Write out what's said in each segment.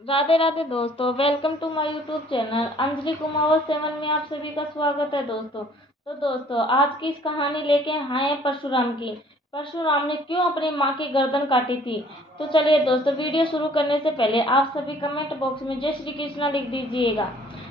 राधे राधे दोस्तों, welcome to my YouTube channel Anjali Kumawat 7 में आप सभी का स्वागत है दोस्तों। तो दोस्तों, आज की इस कहानी लेके आए हैं परशुराम की। परशुराम ने क्यों अपनी माँ की गर्दन काटी थी। तो चलिए दोस्तों, वीडियो शुरू करने से पहले आप सभी कमेंट बॉक्स में जय श्री कृष्णा लिख दीजिएगा।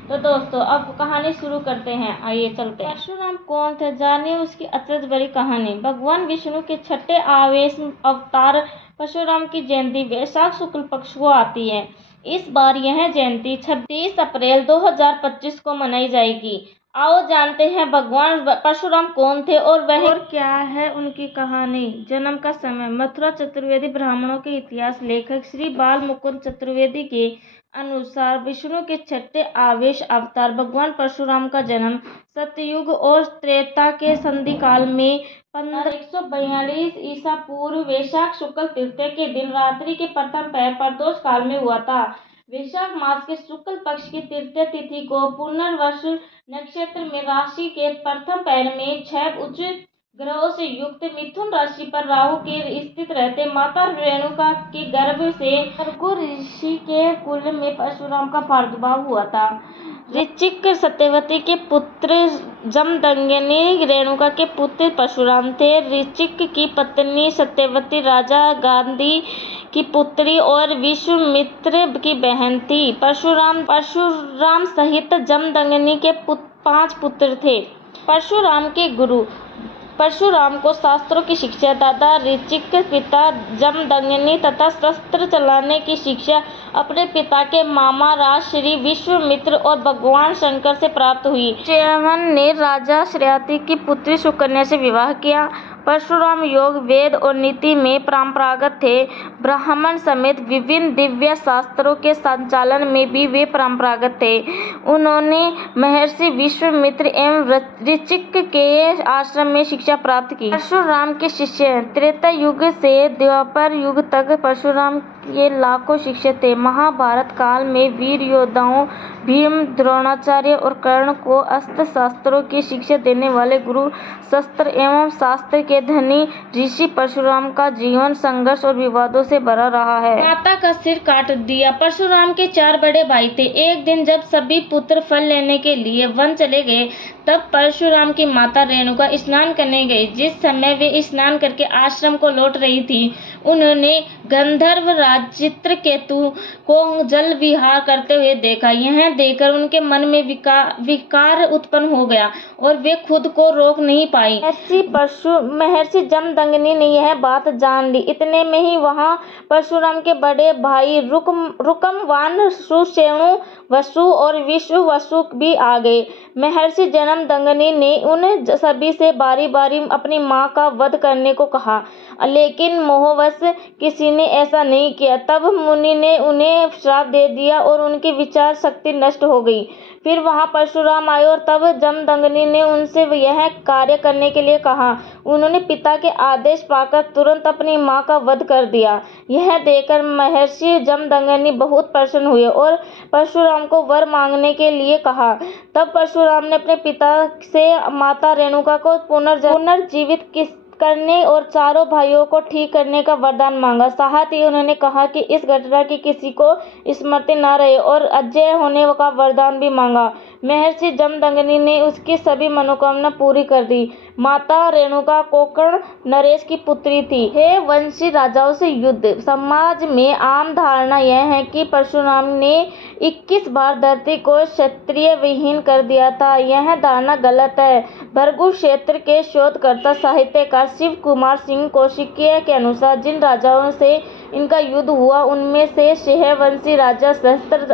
तो दोस्तों, अब कहानी शुरू करते हैं। आइए चलते हैं। परशुराम कौन थे, जानिए उसकी अचरज भरी कहानी। भगवान विष्णु के छठे आवेश अवतार परशुराम की जयंती वैशाख शुक्ल पक्ष को आती है। इस बार यह जयंती 26 अप्रैल 2025 को मनाई जाएगी। आओ जानते हैं भगवान परशुराम कौन थे और क्या है उनकी कहानी। जन्म का समय। मथुरा चतुर्वेदी ब्राह्मणों के इतिहास लेखक श्री बाल मुकुंद चतुर्वेदी के अनुसार विष्णु के छठे आवेश अवतार भगवान परशुराम का जन्म सतयुग और त्रेता के संधि काल में 142 ईसा पूर्व वैशाख शुक्ल तृतीया के दिन रात्रि के प्रथम पहर प्रदोष काल में हुआ था। वैशाख मास के शुक्ल पक्ष की तृतीय तिथि को पुनर्वसु नक्षत्र में राशि के प्रथम पहर में 6 उच्च ग्रहों से युक्त मिथुन राशि पर राहु के स्थित रहते माता रेणुका के गर्भ से भृगु ऋषि के कुल में परशुराम का प्रादुर्भाव हुआ था। ऋचिक सत्यवती के पुत्र जमदग्नि रेणुका के पुत्र परशुराम थे। ऋचिक की पत्नी सत्यवती राजा गांधी की पुत्री और विश्वामित्र की बहन थी। परशुराम सहित जमदग्नि के 5 पुत्र थे। परशुराम के गुरु। परशुराम को शास्त्रों की शिक्षा दादा ऋचिक, पिता जमदग्नि तथा शस्त्र चलाने की शिक्षा अपने पिता के मामा राज श्री विश्वामित्र और भगवान शंकर से प्राप्त हुई। च्यवन ने राजा श्रेयाति की पुत्री सुकन्या से विवाह किया। परशुराम योग, वेद और नीति में परंपरागत थे। ब्राह्मण समेत विभिन्न दिव्य शास्त्रों के संचालन में भी वे परंपरागत थे। उन्होंने महर्षि विश्वामित्र एवं ऋचिक के आश्रम में शिक्षा प्राप्त की। परशुराम के शिष्य। त्रेता युग से द्वापर युग तक परशुराम के लाखों शिष्य थे। महाभारत काल में वीर योद्धाओं भीम, द्रोणाचार्य और कर्ण को अस्त्र शास्त्रों की शिक्षा देने वाले गुरु, शस्त्र एवं शास्त्र के धनी ऋषि परशुराम का जीवन संघर्ष और विवादों से भरा रहा है। माता का सिर काट दिया। परशुराम के 4 बड़े भाई थे। एक दिन जब सभी पुत्र फल लेने के लिए वन चले गए, तब परशुराम की माता रेणुका स्नान करने गई। जिस समय वे स्नान करके आश्रम को लौट रही थी, उन्होंने गंधर्व राज चित्रकेतु को जल विहार करते हुए देखा। यह देखकर उनके मन में विकार उत्पन्न हो गया और वे खुद को रोक नहीं पाई। महर्षि जमदग्नि ने यह बात जान ली। इतने में ही वहां परशुराम के बड़े भाई रुकमवान, सुषेणु वसु और विश्व वसु भी आ गए। महर्षि जमदग्नि ने उन सभी से बारी बारी अपनी मां का वध करने को कहा, लेकिन मोहवश किसी ने ऐसा नहीं किया। तब मुनि ने उन्हें श्राप दे दिया और उनकी विचार शक्ति नष्ट हो गई। फिर वहां परशुराम आए और तब जमदग्नि ने उनसे यह कार्य करने के लिए कहा। उन्होंने पिता के आदेश पाकर तुरंत अपनी मां का वध कर दिया। यह देखकर महर्षि जमदग्नि बहुत प्रसन्न हुए और परशुराम को वर मांगने के लिए कहा। तब परशुराम ने अपने पिता से माता रेणुका को पुनर्जीवित करने और चारों भाइयों को ठीक करने का वरदान मांगा। साथ ही उन्होंने कहा कि इस घटना की किसी को स्मृति न रहे और अजय होने का वरदान भी मांगा। महर्षि जमदग्नि ने उसकी सभी मनोकामना पूरी कर दी। माता रेणुका कोकर्ण नरेश की पुत्री थी। हे वंशी राजाओं से युद्ध। समाज में आम धारणा यह है कि परशुराम ने 21 बार धरती को क्षत्रिय विहीन कर दिया था। यह धारणा गलत है। भृगु क्षेत्र के शोधकर्ता साहित्यकार शिव कुमार सिंह कौशिकीय के अनुसार जिन राजाओं से इनका युद्ध हुआ, उनमें से सहवंशी राजा सहस्त्र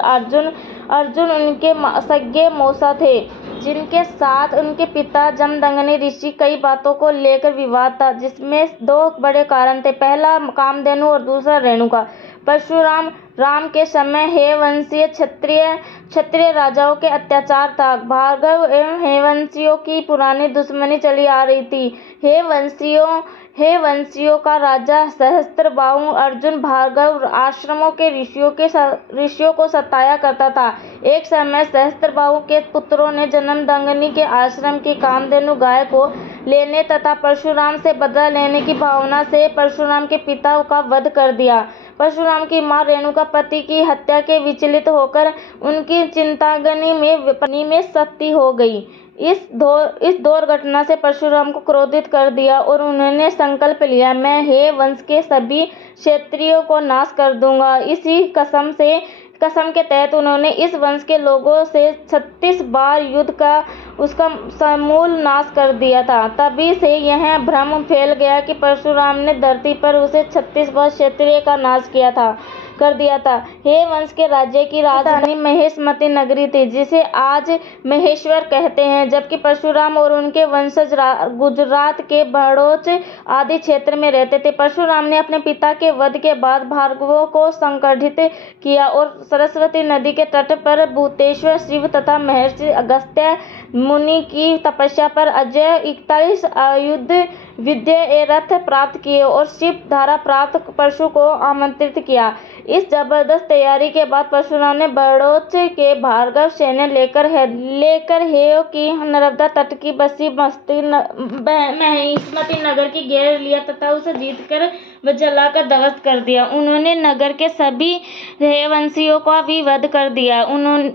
अर्जुन उनके सगे मौसा थे, जिनके साथ उनके पिता जमदग्नि ऋषि कई बातों को लेकर विवाद था, जिसमें 2 बड़े कारण थे। पहला कामधेनु और दूसरा रेणुका। परशुराम राम के समय हेवंशीय क्षत्रिय राजाओं के अत्याचार था। भार्गव एवं हेवंशियों की पुरानी दुश्मनी चली आ रही थी। हेवंशियों का राजा सहस्त्रबाहु अर्जुन भार्गव आश्रमों के ऋषियों को सताया करता था। एक समय सहस्त्रबाहु के पुत्रों ने जमदग्नि के आश्रम की कामधेनु गाय को लेने तथा परशुराम से बदला लेने की भावना से परशुराम के पिता का वध कर दिया। परशुराम की मां रेणुका पति की हत्या के विचलित होकर उनकी चिंताग्नि में सती हो गई। इस दौर घटना से परशुराम को क्रोधित कर दिया और उन्होंने संकल्प लिया, मैं हे वंश के सभी क्षत्रियों को नाश कर दूंगा। इसी कसम के तहत उन्होंने इस वंश के लोगों से 36 बार युद्ध का उसका समूल नाश कर दिया था। तभी से यह भ्रम फैल गया कि परशुराम ने धरती पर उसे 36 बार क्षत्रिय का नाश कर दिया था। हे वंश के राज्य की राजधानी महेशमती नगरी थी, जिसे आज महेश्वर कहते हैं, जबकि परशुराम और उनके वंशज गुजरात के भड़ोच आदि क्षेत्र में रहते थे। परशुराम ने अपने पिता के वध के बाद भार्गवों को संगठित किया और सरस्वती नदी के तट पर भूतेश्वर शिव तथा महर्षि अगस्त्य मुनि की तपस्या पर अजय 41 आयुध विद्या रथ प्राप्त किए और शिव धारा प्राप्त परशु को आमंत्रित किया। इस जबरदस्त तैयारी के बाद परशुराम ने बड़ोच के भार्गव सैन्य लेकर हेय की नर्मदा तट की बसी महेशमती नगर की घेर लिया तथा उसे जीतकर व जलाकर ध्वस्त कर दिया। उन्होंने नगर के सभी हेयवंशियों का भी वध कर दिया।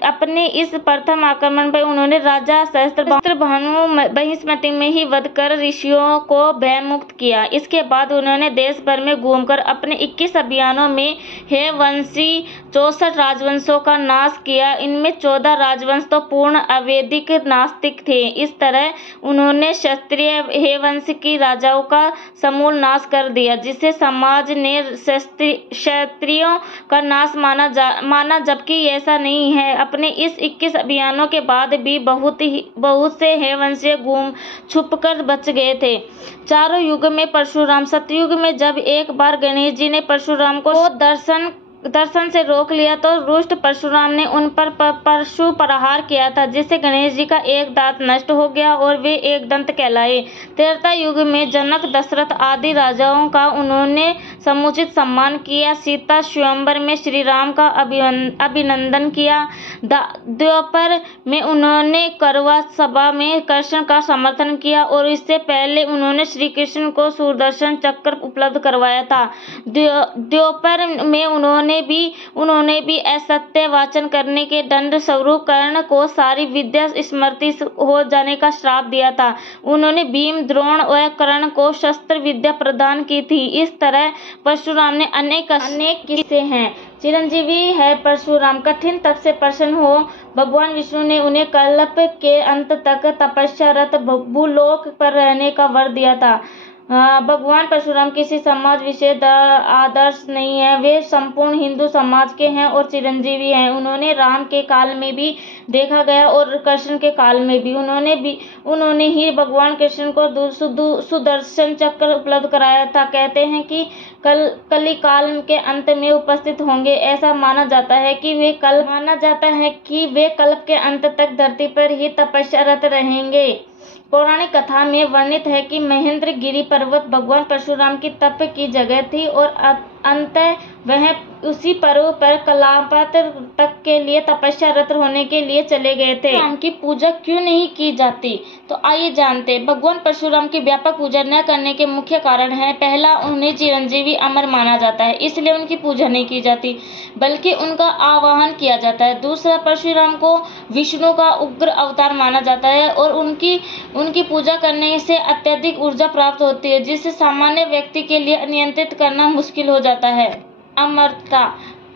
अपने इस प्रथम आक्रमण पर उन्होंने राजा सहस्त्रभानु महेशमती में ही वध कर ऋषियों को भयमुक्त किया। इसके बाद उन्होंने देश भर में घूमकर अपने 21 अभियानों में हेयवंशी 64 राजवंशों का नाश किया। इनमें 14 राजवंश तो पूर्ण अवैदिक नास्तिक थे। इस तरह उन्होंने क्षत्रिय हेयवंश की राजाओं का समूल नाश कर दिया, जिसे समाज ने क्षत्रियों का नाश माना, जबकि ऐसा नहीं है। अपने इस 21 अभियानों के बाद भी बहुत से हेयवंशी छुपकर बच गए थे। चारों युग में परशुराम सतयुग में जब एक बार गणेश जी ने परशुराम को दर्शन से रोक लिया तो रुष्ट परशुराम ने उन पर परशु प्रहार किया था, जिससे गणेश जी का एक दांत नष्ट हो गया और वे एक दंत कहलाए। त्रेता युग में जनक, दशरथ आदि राजाओं का उन्होंने समुचित सम्मान किया। सीता स्वयंवर में श्री राम का अभिनंदन किया। द्वापर में उन्होंने कौरव सभा में कृष्ण का समर्थन किया और इससे पहले उन्होंने श्री कृष्ण को सुदर्शन चक्र उपलब्ध करवाया था। द्वापर में उन्होंने भी असत्य वाचन करने के दंड स्वरूप कर्ण को सारी विद्या स्मृति हो जाने का श्राप दिया था। उन्होंने भीम, द्रोण व कर्ण को शस्त्र विद्या प्रदान की थी। इस तरह परशुराम ने अनेक किस्से हैं। चिरंजीवी है परशुराम, कठिन तप से प्रसन्न हो भगवान विष्णु ने उन्हें कल्प के अंत तक तपस्यारत भूलोक पर रहने का वर दिया था। भगवान परशुराम किसी समाज विशेष आदर्श नहीं है, वे संपूर्ण हिंदू समाज के हैं और चिरंजीवी हैं। उन्होंने राम के काल में भी देखा गया और कृष्ण के काल में भी उन्होंने ही भगवान कृष्ण को सुदर्शन चक्र उपलब्ध कराया था। कहते हैं कि कली काल के अंत में उपस्थित होंगे। ऐसा माना जाता है कि वे कल्प के अंत तक धरती पर ही तपस्यारत रहेंगे। पौराणिक कथा में वर्णित है कि महेंद्र गिरी पर्वत भगवान परशुराम की तप की जगह थी और अंततः वह उसी पर्वत पर कलापात्र तक के लिए तपस्यारत होने के लिए चले गए थे। राम की पूजा क्यों नहीं की जाती, तो आइए जानते। भगवान परशुराम की व्यापक पूजा न करने के मुख्य कारण है, पहला, उन्हें चिरंजीवी अमर माना जाता है, इसलिए उनकी पूजा नहीं की जाती बल्कि उनका आवाहन किया जाता है। दूसरा, परशुराम को विष्णु का उग्र अवतार माना जाता है और उनकी पूजा करने से अत्यधिक ऊर्जा प्राप्त होती है, जिससे सामान्य व्यक्ति के लिए नियंत्रित करना मुश्किल हो जाता है। अमरता,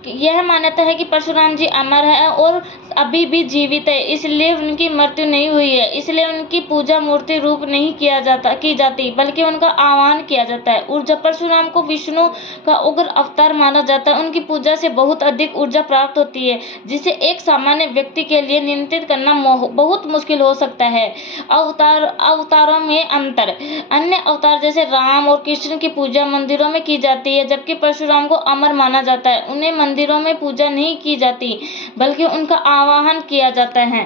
यह मान्यता है कि परशुराम जी अमर है और अभी भी जीवित है, इसलिए उनकी मृत्यु नहीं हुई है, इसलिए उनकी पूजा मूर्ति रूप नहीं की जाती बल्कि उनका आह्वान किया जाता है। ऊर्जा, परशुराम को विष्णु का उग्र अवतार माना जाता है। उनकी पूजा से बहुत अधिक ऊर्जा प्राप्त होती है, जिसे एक सामान्य व्यक्ति के लिए नियंत्रित करना बहुत मुश्किल हो सकता है। अवतारों में अंतर, अन्य अवतार जैसे राम और कृष्ण की पूजा मंदिरों में की जाती है, जबकि परशुराम को अमर माना जाता है। उन्हें मंदिरों में पूजा नहीं की जाती बल्कि उनका आवाहन किया जाता है।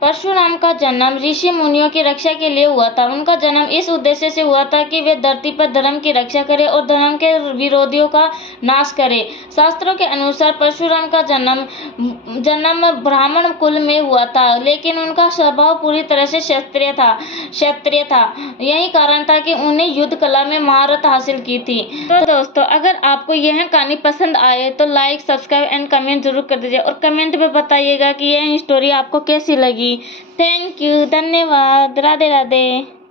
परशुराम का जन्म ऋषि मुनियों की रक्षा के लिए हुआ था। उनका जन्म इस उद्देश्य से हुआ था कि वे धरती पर धर्म की रक्षा करें और धर्म के विरोधियों का नाश करें। शास्त्रों के अनुसार परशुराम का जन्म जन्म ब्राह्मण कुल में हुआ था, लेकिन उनका स्वभाव पूरी तरह से क्षत्रिय था। यही कारण था कि उन्हें युद्ध कला में महारत हासिल की थी। तो दोस्तों, अगर आपको यह कहानी पसंद आए तो लाइक, सब्सक्राइब एंड कमेंट जरूर कर दीजिए और कमेंट में बताइएगा कि यह स्टोरी आपको कैसी लगी। थैंक यू, धन्यवाद, राधे राधे।